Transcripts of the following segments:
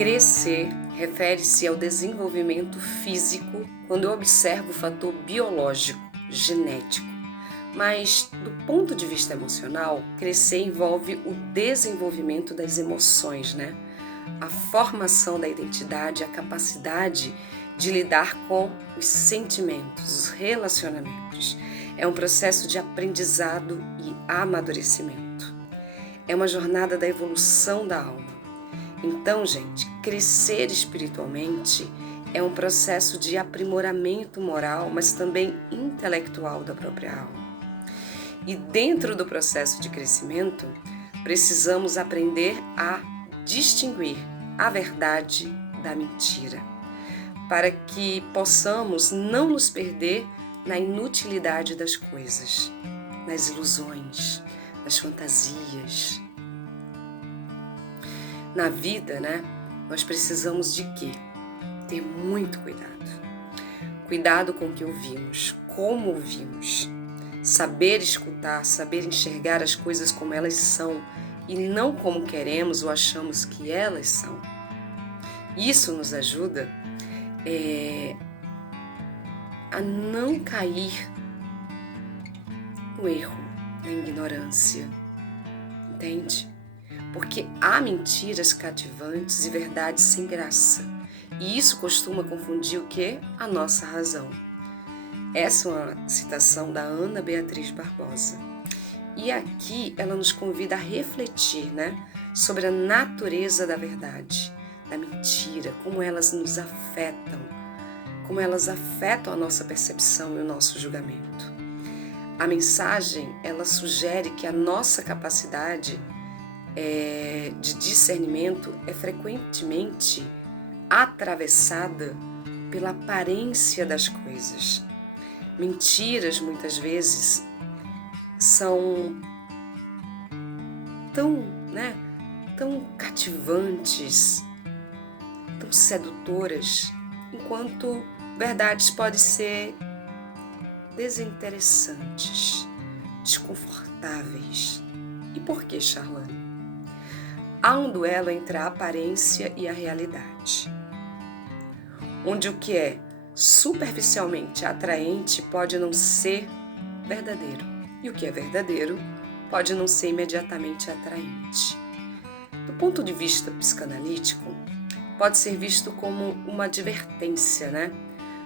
Crescer refere-se ao desenvolvimento físico quando eu observo o fator biológico, genético. Mas, do ponto de vista emocional, crescer envolve o desenvolvimento das emoções, né? A formação da identidade, a capacidade de lidar com os sentimentos, os relacionamentos. É um processo de aprendizado e amadurecimento. É uma jornada da evolução da alma. Então, gente, crescer espiritualmente é um processo de aprimoramento moral, mas também intelectual da própria alma. E dentro do processo de crescimento, precisamos aprender a distinguir a verdade da mentira, para que possamos não nos perder na inutilidade das coisas, nas ilusões, nas fantasias. Na vida, né, nós precisamos de quê? Ter muito cuidado. Cuidado com o que ouvimos, como ouvimos. Saber escutar, saber enxergar as coisas como elas são e não como queremos ou achamos que elas são. Isso nos ajuda a não cair no erro, na ignorância. Entende? Porque há mentiras cativantes e verdades sem graça. E isso costuma confundir o quê? A nossa razão. Essa é uma citação da Ana Beatriz Barbosa. E aqui ela nos convida a refletir, né, sobre a natureza da verdade, da mentira, como elas nos afetam, como elas afetam a nossa percepção e o nosso julgamento. A mensagem, ela sugere que a nossa capacidade de discernimento é frequentemente atravessada pela aparência das coisas. Mentiras, muitas vezes, são tão cativantes, tão sedutoras, enquanto verdades podem ser desinteressantes, desconfortáveis. E por que, Charlane? Há um duelo entre a aparência e a realidade, onde o que é superficialmente atraente pode não ser verdadeiro, e o que é verdadeiro pode não ser imediatamente atraente. Do ponto de vista psicanalítico, pode ser visto como uma advertência, né,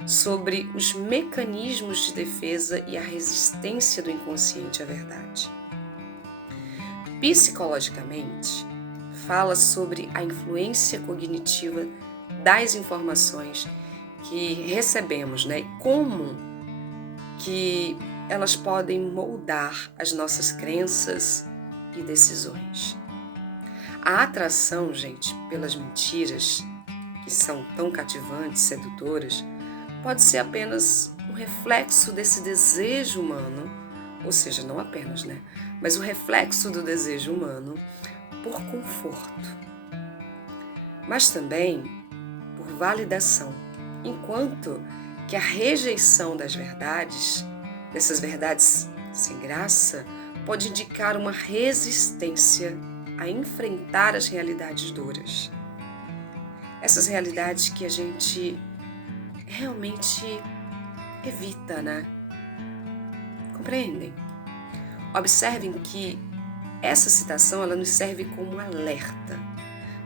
sobre os mecanismos de defesa e a resistência do inconsciente à verdade. Psicologicamente, fala sobre a influência cognitiva das informações que recebemos, né? E como que elas podem moldar as nossas crenças e decisões. A atração, gente, pelas mentiras, que são tão cativantes, sedutoras, pode ser apenas um reflexo desse desejo humano, ou seja, não apenas, né? Mas o reflexo do desejo humano por conforto, mas também por validação, enquanto que a rejeição das verdades, dessas verdades sem graça, pode indicar uma resistência a enfrentar as realidades duras. Essas realidades que a gente realmente evita, né? Compreendem? Observem que essa citação ela nos serve como um alerta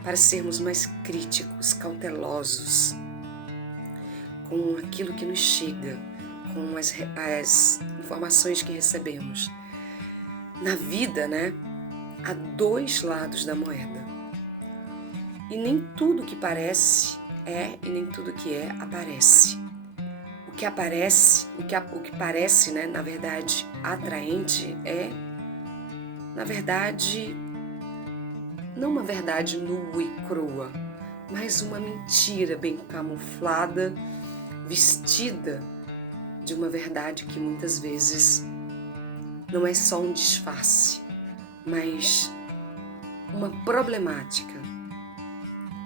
para sermos mais críticos, cautelosos com aquilo que nos chega, com as informações que recebemos. Na vida, né, há dois lados da moeda. E nem tudo que parece é e nem tudo que é aparece. O que aparece, o que parece, né, na verdade, atraente é, na verdade, não uma verdade nua e crua, mas uma mentira bem camuflada, vestida de uma verdade que muitas vezes não é só um disfarce, mas uma problemática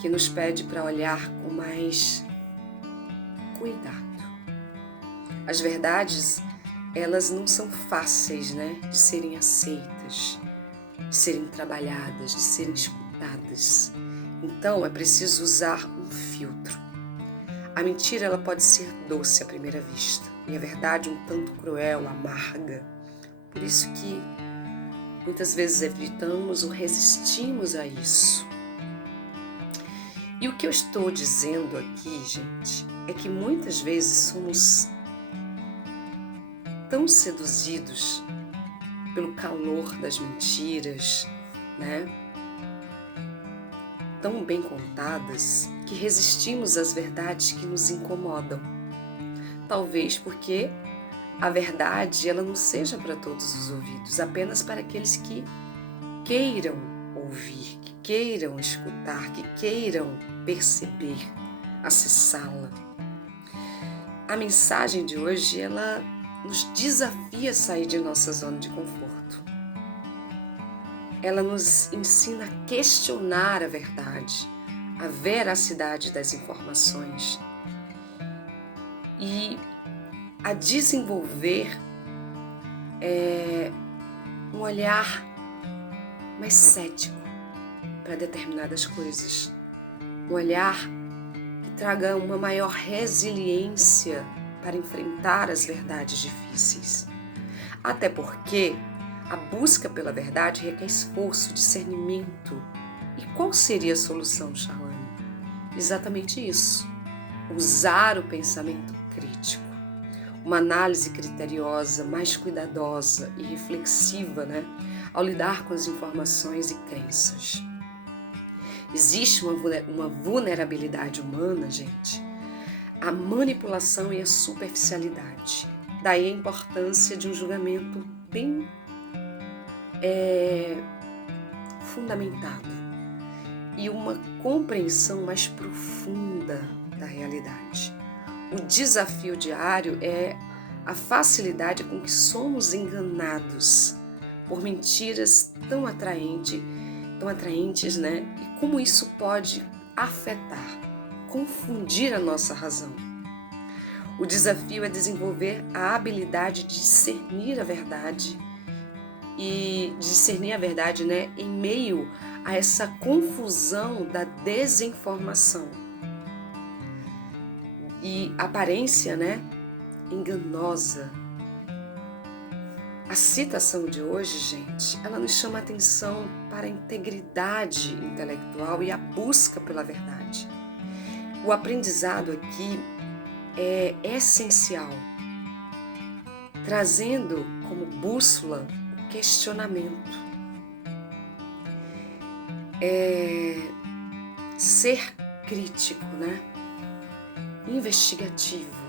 que nos pede para olhar com mais cuidado. As verdades, elas não são fáceis, né, de serem aceitas, de serem trabalhadas, de serem escutadas. Então é preciso usar um filtro. A mentira ela pode ser doce à primeira vista e a verdade um tanto cruel, amarga. Por isso que muitas vezes evitamos ou resistimos a isso. E o que eu estou dizendo aqui, gente, é que muitas vezes somos tão seduzidos pelo calor das mentiras, né? Tão bem contadas, que resistimos às verdades que nos incomodam. Talvez porque a verdade ela não seja para todos os ouvidos, apenas para aqueles que queiram ouvir, que queiram escutar, que queiram perceber, acessá-la. A mensagem de hoje ela nos desafia a sair de nossa zona de conforto. Ela nos ensina a questionar a verdade, a veracidade das informações e a desenvolver um olhar mais cético para determinadas coisas, um olhar que traga uma maior resiliência para enfrentar as verdades difíceis. Até porque a busca pela verdade requer esforço, discernimento. E qual seria a solução, Shalane? Exatamente isso. Usar o pensamento crítico. Uma análise criteriosa, mais cuidadosa e reflexiva, né? Ao lidar com as informações e crenças. Existe uma vulnerabilidade humana, gente. A manipulação e a superficialidade. Daí a importância de um julgamento bem fundamentado e uma compreensão mais profunda da realidade. O desafio diário é a facilidade com que somos enganados por mentiras tão atraentes, né? E como isso pode afetar, confundir a nossa razão. O desafio é desenvolver a habilidade de discernir a verdade né, em meio a essa confusão da desinformação e aparência, né, enganosa. A citação de hoje, gente, ela nos chama a atenção para a integridade intelectual e a busca pela verdade. O aprendizado aqui é essencial, trazendo como bússola o questionamento. Ser crítico, né? Investigativo.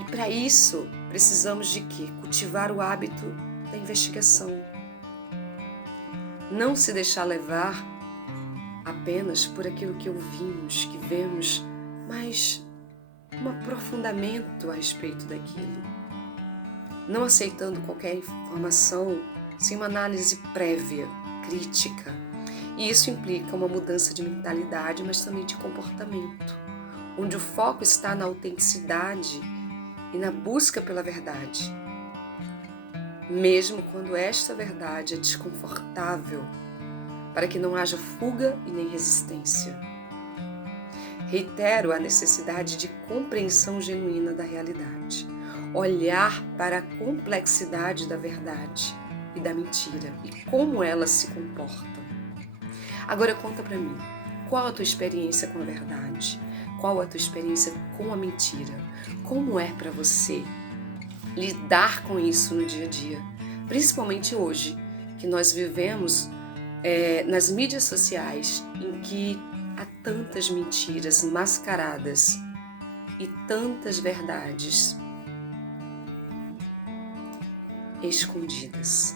E para isso, precisamos de quê? Cultivar o hábito da investigação. Não se deixar levar apenas por aquilo que ouvimos, que vemos, mas um aprofundamento a respeito daquilo. Não aceitando qualquer informação sem uma análise prévia, crítica. E isso implica uma mudança de mentalidade, mas também de comportamento, onde o foco está na autenticidade e na busca pela verdade, mesmo quando esta verdade é desconfortável, para que não haja fuga e nem resistência. Reitero a necessidade de compreensão genuína da realidade, olhar para a complexidade da verdade e da mentira e como elas se comportam. Agora conta para mim, qual a tua experiência com a verdade? Qual a tua experiência com a mentira? Como é para você lidar com isso no dia a dia? Principalmente hoje, que nós vivemos nas mídias sociais, em que há tantas mentiras mascaradas e tantas verdades escondidas.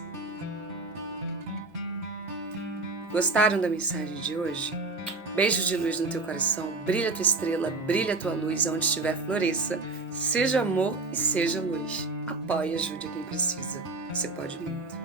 Gostaram da mensagem de hoje? Beijos de luz no teu coração, brilha a tua estrela, brilha a tua luz, onde estiver floresça, seja amor e seja luz. Apoie e ajude a quem precisa. Você pode muito.